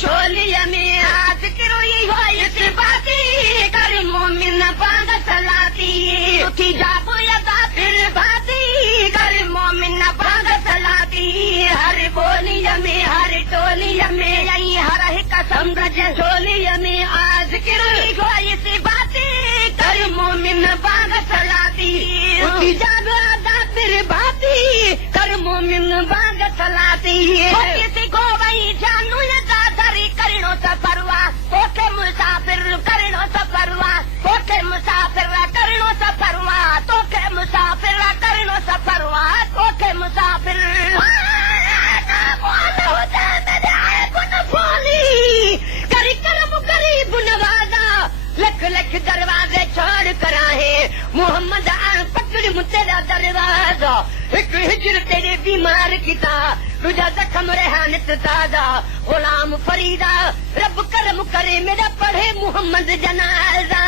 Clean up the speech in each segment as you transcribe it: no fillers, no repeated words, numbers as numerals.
शोलिया में आज किरोई हो इस बाती कर मोमिन बाग सलाती उठी जाबो यदा फिर बाती कर मोमिन बाग सलाती हर बोलिया में हर टोलिया में यही हर कसम रज शोलिया में आज किरोई हो इस बाती कर मोमिन बाग सलाती उठी जाबो यदा फिर बाती कर मोमिन बाग सलाती किसी को वही जानू यदा धरी करणो सफरवा तोखे मुसाफिर करणो सफरवा तोखे मुसाफिर करणो सफरवा तोखे मुसाफिर करणो सफरवा तोखे मुसाफिर करी करम गरीब नवाजा लख लख दरवाजे छोड़ कर आए मोहम्मद पकड़ मुतेरा दरवाजा एक हिजर तेरे बीमार किता तुझा जख्म रेहानत ताजा गुलाम फरीदा रब करम करे मेरा पढ़े मोहम्मद जनाजा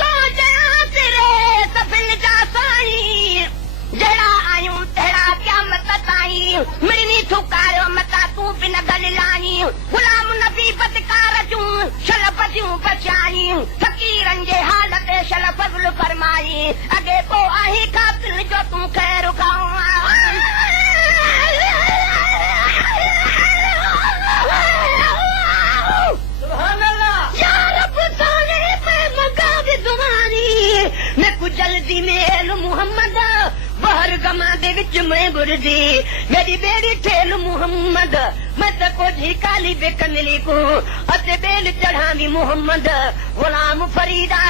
तो जया तेरे सबिल जा साई जड़ा आयूं तेरा क्या मत ताई मिलनी थुकायो मता तू बिन गल लाई गुलाम नबी बदकार जूं शल बजूं बचाई फकीरन जे हालत शल फजल फरमाई अगे को आही कातिल जो तू खैर खाऊं जल्दी मेल मुहम्मद बाहर गमा दे विच मैं बुरदी मेरी बेड़ी ठेल मुहम्मद मत को जी काली बेकनली को अते बेल चढ़ावी मुहम्मद गुलाम फरीदा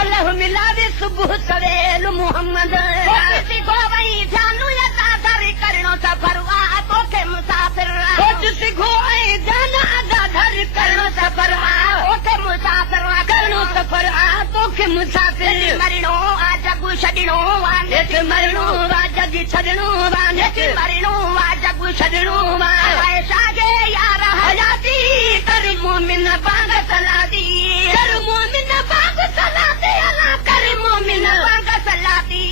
अल्लाह मिलावे सुबह सवेल मुहम्मद किसी को वही जानू यदा धरी करणो सफरवा तोखे मुसाफिर किसी को वही जाना अदा धरी करणो सफरवा तोखे मुसाफिर करणो सफर तोखे मुसाफिर मरणो आजगु छडणो वांदे मरणो आजगु छडणो वांदे मरणो आजगु छडणो ऐसा के यार हयाती कर मोमिन बाग सलाती कर मोमिन बाग सलाती अल्लाह कर मोमिन बाग सलाती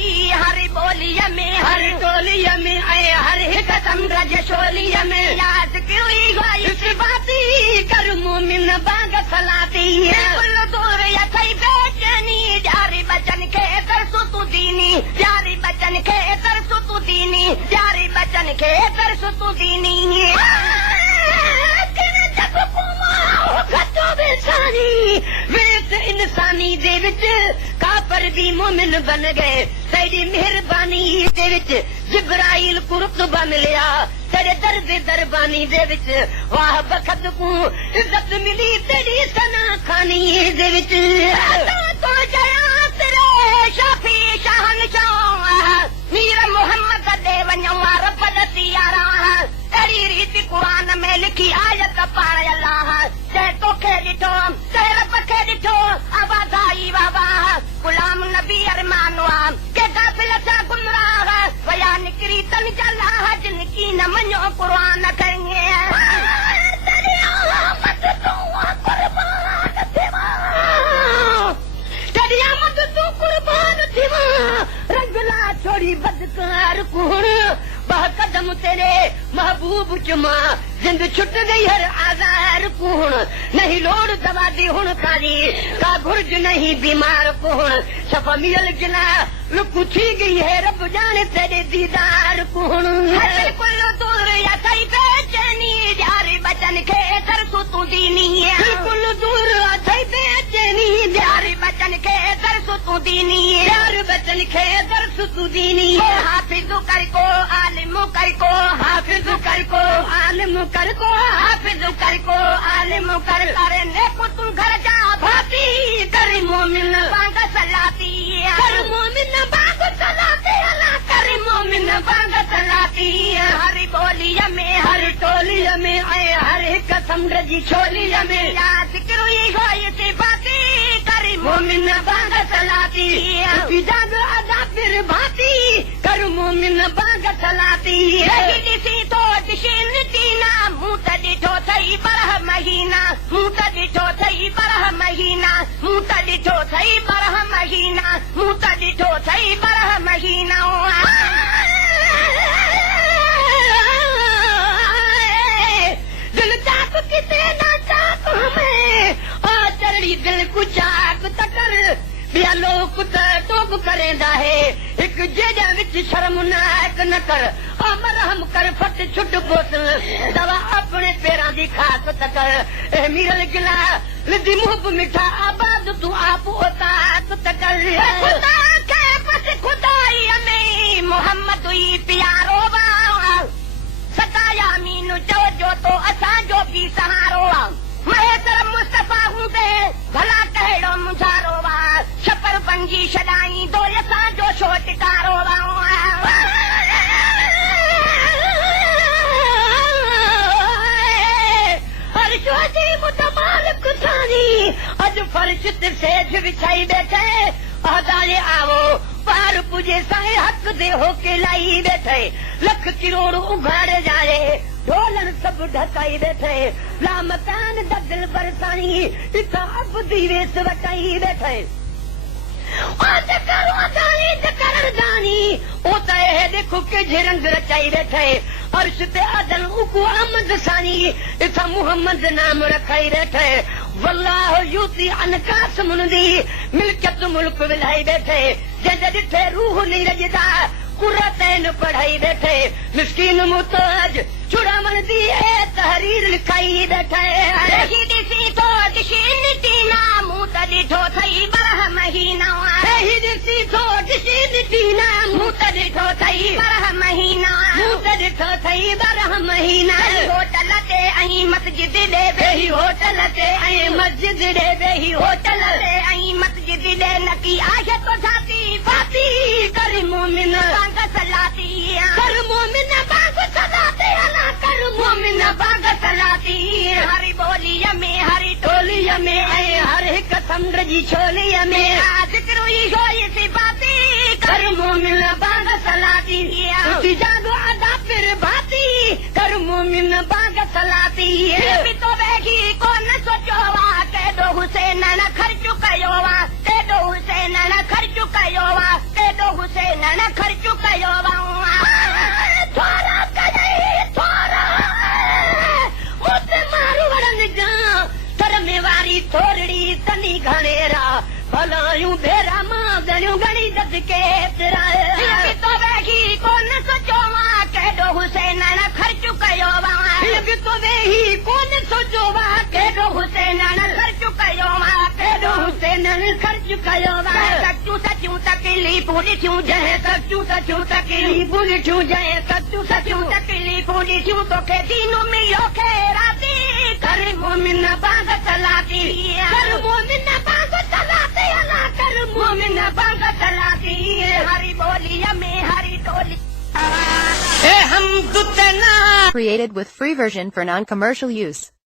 हर बोलिया में हर टोलिया में आए हर एक समरज शोलिया में याद क्यों गई इस बाती कर मोमिन बाग सलाती कुल दूर या कई बेचैनी जारी बचन के तरसु तू दीनी जारी बचन के तरसु तू दीनी जारी बचन के तरसु तू दीनी इंसानी दे विच काफर भी मोमिन बन गए तेरी मेहरबानी दे विच जिब्राइल कुर्ब बन लिया तेरे दर्द दरबानी दे विच वाह बखत को इज्जत मिली तेरी सना खानी दे विच तो जया तेरे शाफी शाहन शाह मीर मोहम्मद दे वञो रब दसियारा तेरी रीति कुरान में लिखी आयत पाण अल्लाह ते तोखे ॾिठो ते रब खे ॾिठो आवाज़ आई बाबा गुलाम नबी अरमानो के गाफिल सा गुमराह वया निकरी तन जलाह जिनकी न मञो कुरान करिए तेरी आमद तू कुर्बान थिवा तेरी आमद तू कुर्बान थिवा रंगला छोड़ी बदकार कुण बह कदम तेरे महबूब चुमा जिंद छुट गई हर आजार कुण नहीं लोड़ दवा दी हुण काली का गुर्ज नहीं बीमार कुण सफा मियल गिला लुक थी गई है रब जाने तेरे दीदार कुण बिल्कुल दूर या कई बेचैनी जारी बचन के तरसु तू दीनी बिल्कुल दूर कई बेचैनी जारी बचन के तरसु तू दीनी यार बचन के तरसु तू दीनी हाफिज कर को आलिम कर को हाफिज कर को आलिम कर को हाफिज कर को आलिम कर करे ने को तू घर जा भाती कर मोमिन बाग सलाती कर मोमिन बाग सलाती अल्लाह कर मोमिन बाग सलाती हर बोलिया में हर टोलिया में आए हर एक समरजी छोलिया में याद करोई होई से बाती कर मोमिन बाग सलाती जाग अदा फिर भाती कर मोमिन बाग सलाती सी तो दिशिन तीना मुंह ॾिठो थई बरह महीना मुंह ॾिठो थई बरह महीना मुंह ॾिठो थई बरह महीना मुंह ॾिठो थई बरह महीना दिल चाप किते न ॿिया लोग त टोक करेंदा है हिक जेजा विच शर्मनाक न कर मरहम कर फट छुट पोस दवा अपने पैरां दी खाक त कर ए मीरल गिला लिदी मुहब मिठा आबाद तू आप ओतात त कर खुदा के पस खुदाई में मोहम्मद ही प्यारो वा सताया मीनू जो तो असां जो भी सहारो वा मैं मुस्तफा हूं ते भला कहिड़ो मुझारो वा छपर पंजी छॾाई दो असां जो छो टिकारो वा अज फर्श ते सेज विछाई बैठे अदाले आवो पार पुजे साए हक दे होके लाई बैठे लख किरोड़ उघाड़े जाए ढोलन सब ढकाई बैठे लामकान दगल बरसानी इता अब दीवेस वटाई बैठे देखो के रंग रचाई बैठे अर्श ते अदल उकु अहमद सानी इथा मुहम्मद नाम रखाई बैठे वल्लाह यूती अनकास मुनदी मिल्कियत मुल्क विलाई बैठे जंहिंजे ॾिठे रूह नहीं रजदा कुरतैन पढ़ाई बैठे मिस्कीन मुताज चुड़ामन दी तहरीर लिखाई बैठे ॾिसी तो दिशीन दीना मुंह त ॾिठो थई बरह महीना ॾिसी तो दिशीन दीना मुंह त ॾिठो थई बरह महीना मुंह त ॾिठो थई बरह महीना होटल ते ऐं मस्जिद ॾे वेही होटल ते ऐं मस्जिद ॾे वेही होटल ते ऐं मस्जिद ॾे नकी आहे तो छाती फाती कर मोमिन बांग सलाती कर मोमिन बांग सलाती अला कर मोमिन बांग सलाती हरी बोलीअ में हरी टोलीअ में ऐं हर हिक समुंड जी छोलीअ में जिक्र ई होई सी बाती कर मोमिन बांग सलाती जागो अदा फिर भाती कर मोमिन बांग सलाती भी तो वेही कोन सोचो वा केॾो हुसैन न ख़र्च कयो वा केॾो हुसैन न ख़र्च कयो वा केॾो हुसैन न ख़र्च कयो वा थोरा कजई थोरा मुझे मारू वड़न जा तर में वारी थोरड़ी तनी घणेरा भलायूं भेरा मां गणियूं गणी दद केतिरा तो वेही कोन सोचो वा केॾो हुसैन न ख़र्च कयो वा तो वेही कोन सोचो वा केॾो हुसैन न ख़र्च कयो वा केॾो हुसैन न ख़र्च कयो वा सचूं सचूं तकलीफ़ूं ॾिठियूं जंहिं सचूं सचूं तकलीफ़ूं ॾिठियूं जंहिं सचूं सचूं तकलीफ़ूं ॾिठियूं तोखे दीन मिलियो ख़ैराती कर मोमिन बांग सलाती कर मोमिन बांग सलाती अला कर मोमिन बांग सलाती हरी बोलीअ में हरी टोली Created with free version for non-commercial use.